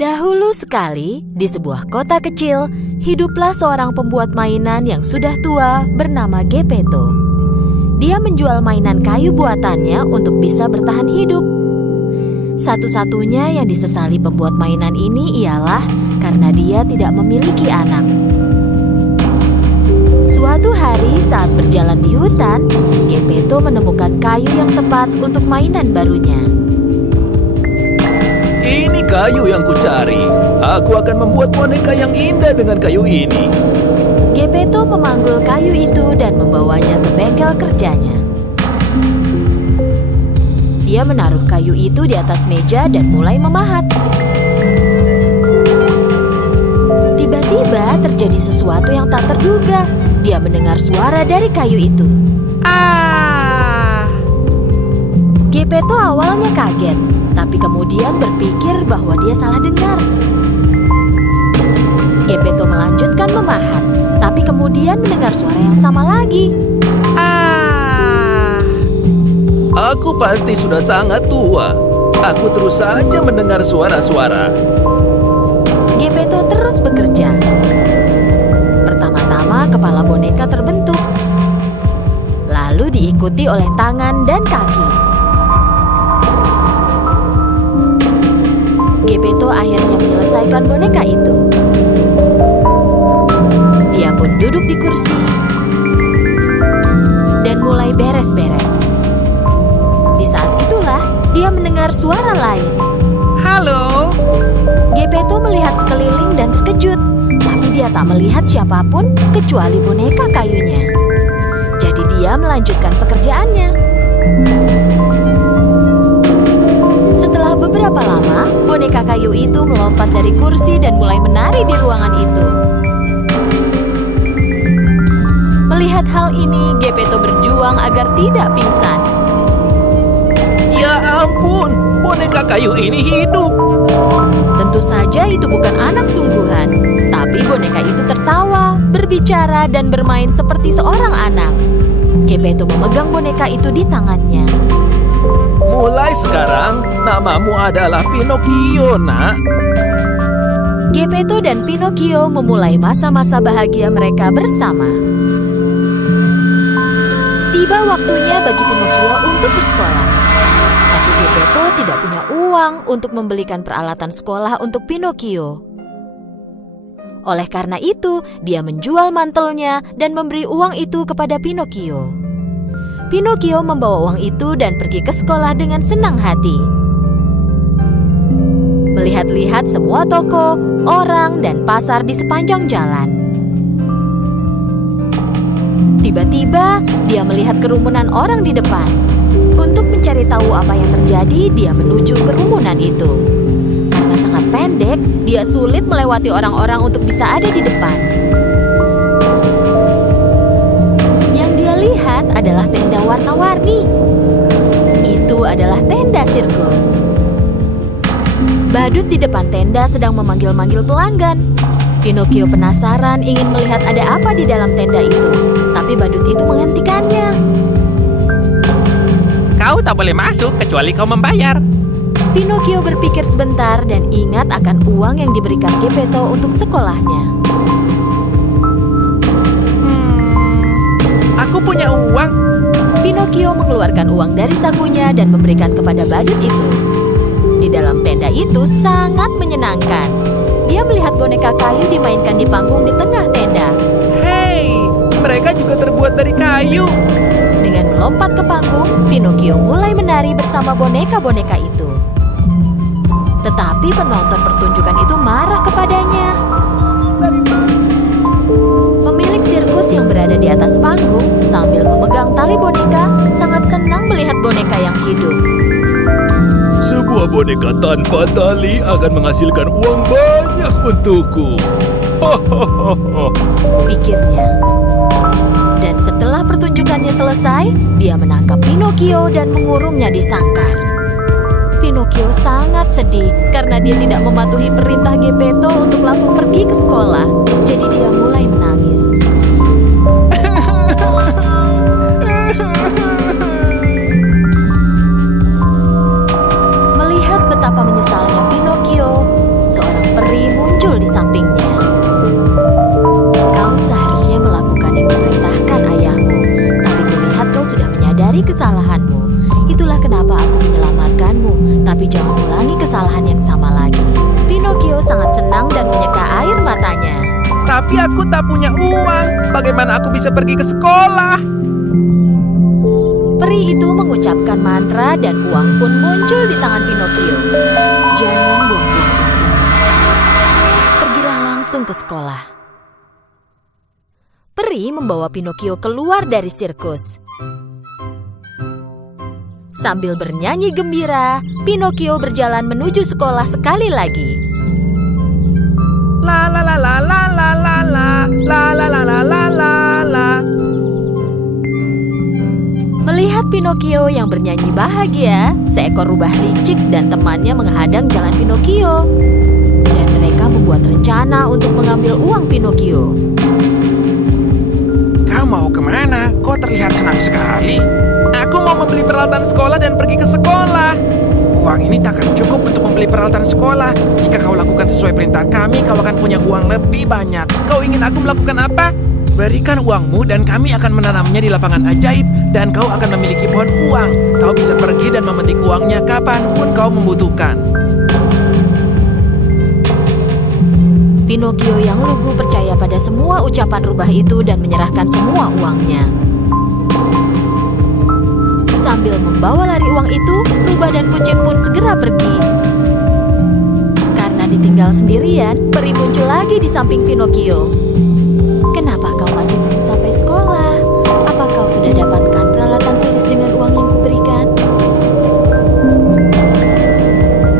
Dahulu sekali, di sebuah kota kecil, hiduplah seorang pembuat mainan yang sudah tua bernama Geppetto. Dia menjual mainan kayu buatannya untuk bisa bertahan hidup. Satu-satunya yang disesali pembuat mainan ini ialah karena dia tidak memiliki anak. Suatu hari saat berjalan di hutan, Geppetto menemukan kayu yang tepat untuk mainan barunya. Ini kayu yang kucari. Aku akan membuat boneka yang indah dengan kayu ini. Geppetto memanggul kayu itu dan membawanya ke bengkel kerjanya. Dia menaruh kayu itu di atas meja dan mulai memahat. Tiba-tiba terjadi sesuatu yang tak terduga. Dia mendengar suara dari kayu itu. Geppetto awalnya kaget, tapi kemudian berpikir bahwa dia salah dengar. Geppetto melanjutkan memahat, tapi kemudian mendengar suara yang sama lagi. Aku pasti sudah sangat tua. Aku terus saja mendengar suara-suara. Geppetto terus bekerja. Pertama-tama kepala boneka terbentuk, lalu diikuti oleh tangan dan kaki. Geppetto akhirnya menyelesaikan boneka itu. Dia pun duduk di kursi dan mulai beres-beres. Di saat itulah dia mendengar suara lain. Halo? Geppetto melihat sekeliling dan terkejut, tapi dia tak melihat siapapun kecuali boneka kayunya. Jadi dia melanjutkan pekerjaannya. Setelah beberapa lama, boneka kayu itu melompat dari kursi dan mulai menari di ruangan itu. Melihat hal ini, Geppetto berjuang agar tidak pingsan. Ya ampun, boneka kayu ini hidup. Tentu saja itu bukan anak sungguhan, tapi boneka itu tertawa, berbicara, dan bermain seperti seorang anak. Geppetto memegang boneka itu di tangannya. Mulai sekarang, namamu adalah Pinocchio, nak. Geppetto dan Pinocchio memulai masa-masa bahagia mereka bersama. Tiba waktunya bagi Pinocchio untuk bersekolah. Tapi Geppetto tidak punya uang untuk membelikan peralatan sekolah untuk Pinocchio. Oleh karena itu, dia menjual mantelnya dan memberi uang itu kepada Pinocchio. Pinocchio membawa uang itu dan pergi ke sekolah dengan senang hati. Melihat-lihat semua toko, orang, dan pasar di sepanjang jalan. Tiba-tiba, dia melihat kerumunan orang di depan. Untuk mencari tahu apa yang terjadi, dia menuju kerumunan itu. Karena sangat pendek, dia sulit melewati orang-orang untuk bisa ada di depan. Yang dia lihat adalah tenda warna-warni. Itu adalah tenda sirkus. Badut di depan tenda sedang memanggil-manggil pelanggan. Pinocchio penasaran ingin melihat ada apa di dalam tenda itu, tapi badut itu menghentikannya. Kau tak boleh masuk kecuali kau membayar. Pinocchio berpikir sebentar dan ingat akan uang yang diberikan Geppetto untuk sekolahnya. Aku punya uang. Pinocchio mengeluarkan uang dari sakunya dan memberikan kepada badut itu. Di dalam tenda itu sangat menyenangkan. Dia melihat boneka kayu dimainkan di panggung di tengah tenda. Hei, mereka juga terbuat dari kayu. Dengan melompat ke panggung, Pinocchio mulai menari bersama boneka-boneka itu. Tetapi penonton pertunjukan itu marah kepadanya. Pemilik sirkus yang berada di atas panggung sambil memegang tali boneka sangat senang melihat boneka yang hidup. Sebuah boneka tanpa tali akan menghasilkan uang banyak untukku. Pikirnya. Dan setelah pertunjukannya selesai, dia menangkap Pinocchio dan mengurungnya di sangkar. Pinocchio sangat sedih karena dia tidak mematuhi perintah Geppetto untuk langsung pergi ke sekolah. Jadi dia mulai menangis. Melihat betapa menyesalnya Pinocchio, seorang tapi jangan ulangi kesalahan yang sama lagi. Pinocchio sangat senang dan menyeka air matanya. Tapi aku tak punya uang. Bagaimana aku bisa pergi ke sekolah? Peri itu mengucapkan mantra dan uang pun muncul di tangan Pinocchio. Jangan buang-buang uang ini. Pergilah langsung ke sekolah. Peri membawa Pinocchio keluar dari sirkus. Sambil bernyanyi gembira, Pinocchio berjalan menuju sekolah sekali lagi. La la la la la la la la la la la la la la la. Melihat Pinocchio yang bernyanyi bahagia, seekor rubah licik dan temannya menghadang jalan Pinocchio. Dan mereka membuat rencana untuk mengambil uang Pinocchio. Kau mau kemana? Kau terlihat senang sekali. Aku mau membeli peralatan sekolah dan pergi ke sekolah. Uang ini takkan cukup untuk membeli peralatan sekolah. Jika kau lakukan sesuai perintah kami, kau akan punya uang lebih banyak. Kau ingin aku melakukan apa? Berikan uangmu dan kami akan menanamnya di lapangan ajaib. Dan kau akan memiliki pohon uang. Kau bisa pergi dan memetik uangnya kapanpun kau membutuhkan. Pinocchio yang lugu percaya pada semua ucapan rubah itu dan menyerahkan semua uangnya. Sambil membawa lari uang itu, rubah dan kucing pun segera pergi. Karena ditinggal sendirian, peri muncul lagi di samping Pinocchio. Kenapa kau masih belum sampai sekolah? Apa kau sudah dapatkan peralatan tulis dengan uang yang kuberikan?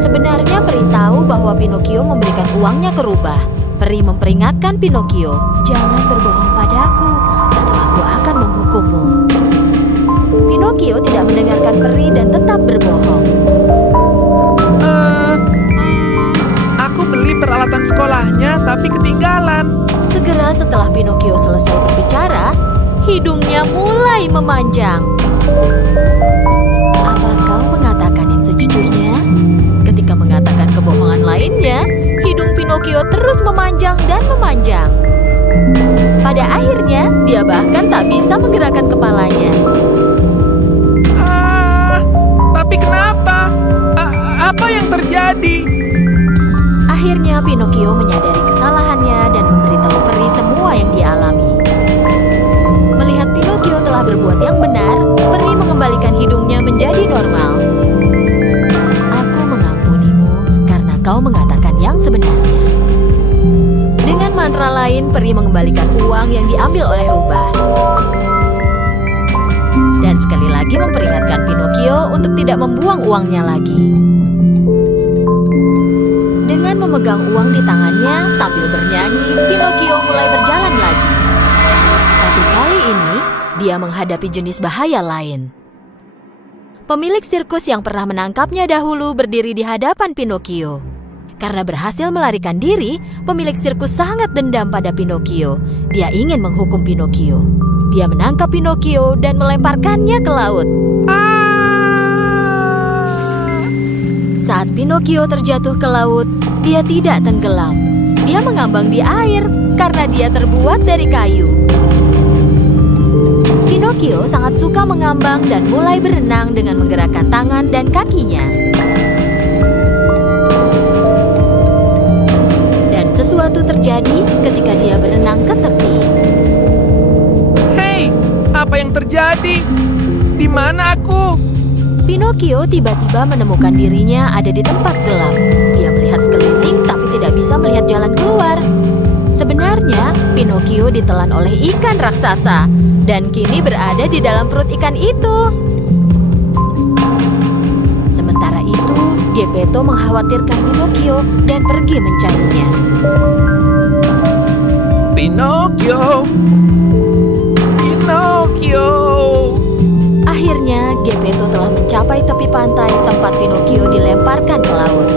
Sebenarnya peri tahu bahwa Pinocchio memberikan uangnya ke rubah. Peri memperingatkan Pinocchio, jangan berbohong padaku atau aku akan menghukummu. Pinocchio tidak mendengarkan peri dan tetap berbohong. Aku beli peralatan sekolahnya tapi ketinggalan. Segera setelah Pinocchio selesai berbicara, hidungnya mulai memanjang. Apa kau mengatakan yang sejujurnya? Ketika mengatakan kebohongan lainnya, hidung Pinocchio terus memanjang dan memanjang. Pada akhirnya, dia bahkan tak bisa menggerakkan kepalanya. Tapi kenapa? Apa yang terjadi? Akhirnya Pinocchio menyadari kesalahannya dan memberitahu peri semua yang dialami. Melihat Pinocchio telah berbuat yang benar, peri mengembalikan hidungnya menjadi normal. Aku mengampunimu karena kau mengatakan yang sebenarnya. Dengan mantra lain, peri mengembalikan uang yang diambil oleh rubah. Dan sekali lagi memperingatkan Pinocchio untuk tidak membuang uangnya lagi. Dengan memegang uang di tangannya sambil bernyanyi, Pinocchio mulai berjalan lagi. Tapi kali ini, dia menghadapi jenis bahaya lain. Pemilik sirkus yang pernah menangkapnya dahulu berdiri di hadapan Pinocchio. Karena berhasil melarikan diri, pemilik sirkus sangat dendam pada Pinocchio. Dia ingin menghukum Pinocchio. Dia menangkap Pinocchio dan melemparkannya ke laut. Saat Pinocchio terjatuh ke laut, dia tidak tenggelam. Dia mengambang di air karena dia terbuat dari kayu. Pinocchio sangat suka mengambang dan mulai berenang dengan menggerakkan tangan dan kakinya. Dan sesuatu terjadi ketika dia berenang ke tepi. Hei, apa yang terjadi? Di mana aku? Pinocchio tiba-tiba menemukan dirinya ada di tempat gelap. Dia melihat sekeliling tapi tidak bisa melihat jalan keluar. Sebenarnya, Pinocchio ditelan oleh ikan raksasa dan kini berada di dalam perut ikan itu. Sementara itu, Geppetto mengkhawatirkan Pinocchio dan pergi mencarinya. Pinocchio! Pinocchio! Akhirnya, Geppetto telah mencapai tepi pantai tempat Pinocchio dilemparkan ke laut.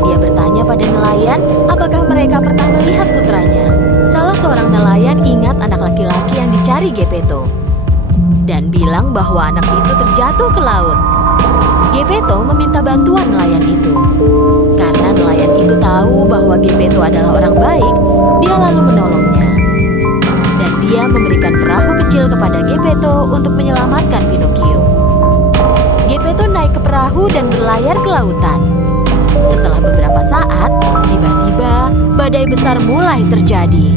Dia bertanya pada nelayan apakah mereka pernah melihat putranya. Salah seorang nelayan ingat anak laki-laki yang dicari Geppetto dan bilang bahwa anak itu terjatuh ke laut. Geppetto meminta bantuan nelayan itu. Karena nelayan itu tahu bahwa Geppetto adalah orang baik, dia lalu menolongnya. Dan dia memberikan perahu kecil kepada Geppetto untuk menyelamatkan Pinocchio. Geppetto naik ke perahu dan berlayar ke lautan. Setelah beberapa saat, tiba-tiba badai besar mulai terjadi.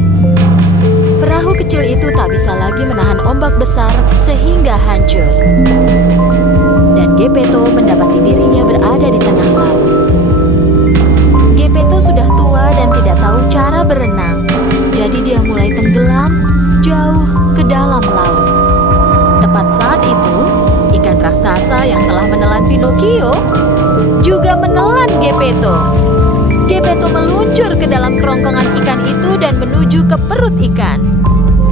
Perahu kecil itu tak bisa lagi menahan ombak besar sehingga hancur. Dan Geppetto mendapati dirinya berada di tengah laut. Geppetto sudah tua dan tidak tahu cara berenang. Jadi dia mulai tenggelam jauh ke dalam laut. Tepat saat itu, ikan raksasa yang telah menelan Pinocchio juga menelan Geppetto. Geppetto meluncur ke dalam kerongkongan ikan itu dan menuju ke perut ikan.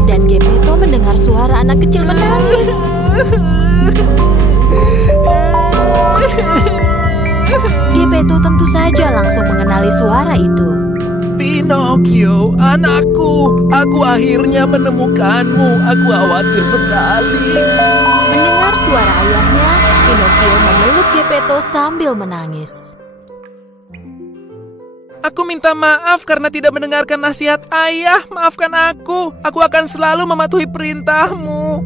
Dan Geppetto mendengar suara anak kecil menangis. Geppetto tentu saja langsung mengenali suara itu. Pinocchio, anakku, aku akhirnya menemukanmu. Aku khawatir sekali. Mendengar suara ayahnya, Pinocchio memeluk Geppetto sambil menangis. Aku minta maaf karena tidak mendengarkan nasihat ayah. Maafkan aku. Aku akan selalu mematuhi perintahmu.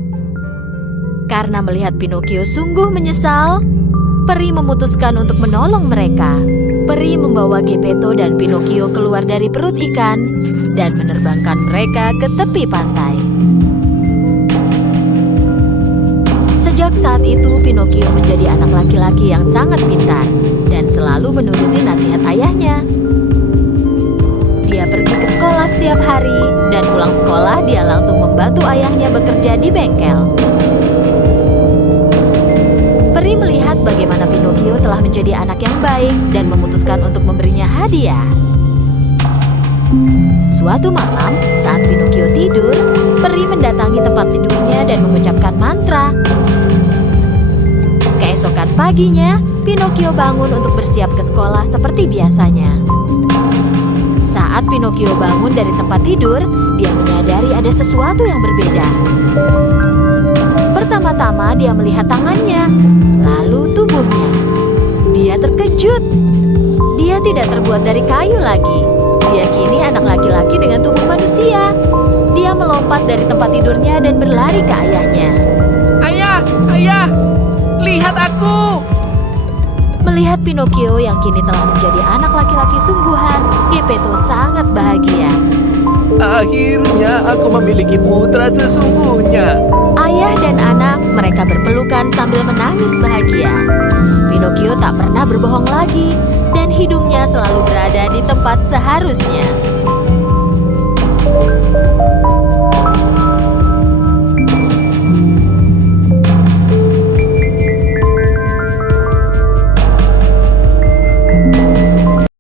Karena melihat Pinocchio sungguh menyesal, peri memutuskan untuk menolong mereka. Peri membawa Geppetto dan Pinocchio keluar dari perut ikan dan menerbangkan mereka ke tepi pantai. Sejak saat itu, Pinocchio menjadi anak laki-laki yang sangat pintar dan selalu menuruti nasihat ayahnya. Dia pergi ke sekolah setiap hari dan pulang sekolah dia langsung membantu ayahnya bekerja di bengkel. Peri melihat bagaimana Pinocchio telah menjadi anak yang baik dan memutuskan untuk memberinya hadiah. Suatu malam, saat Pinocchio tidur, peri mendatangi tempat tidurnya dan mengucapkan mantra. Keesokan paginya, Pinocchio bangun untuk bersiap ke sekolah seperti biasanya. Saat Pinocchio bangun dari tempat tidur, dia menyadari ada sesuatu yang berbeda. Pertama-tama dia melihat tangannya, lalu tubuhnya. Dia terkejut. Dia tidak terbuat dari kayu lagi. Dia kini anak laki-laki dengan tubuh manusia. Dia melompat dari tempat tidurnya dan berlari ke ayahnya. Ayah, ayah, lihat aku. Melihat Pinocchio yang kini telah menjadi anak laki-laki sungguhan, Geppetto sangat bahagia. Akhirnya aku memiliki putra sesungguhnya. Ayah dan anak mereka berpelukan sambil menangis bahagia. Pinocchio tak pernah berbohong lagi dan hidungnya selalu berada di tempat seharusnya.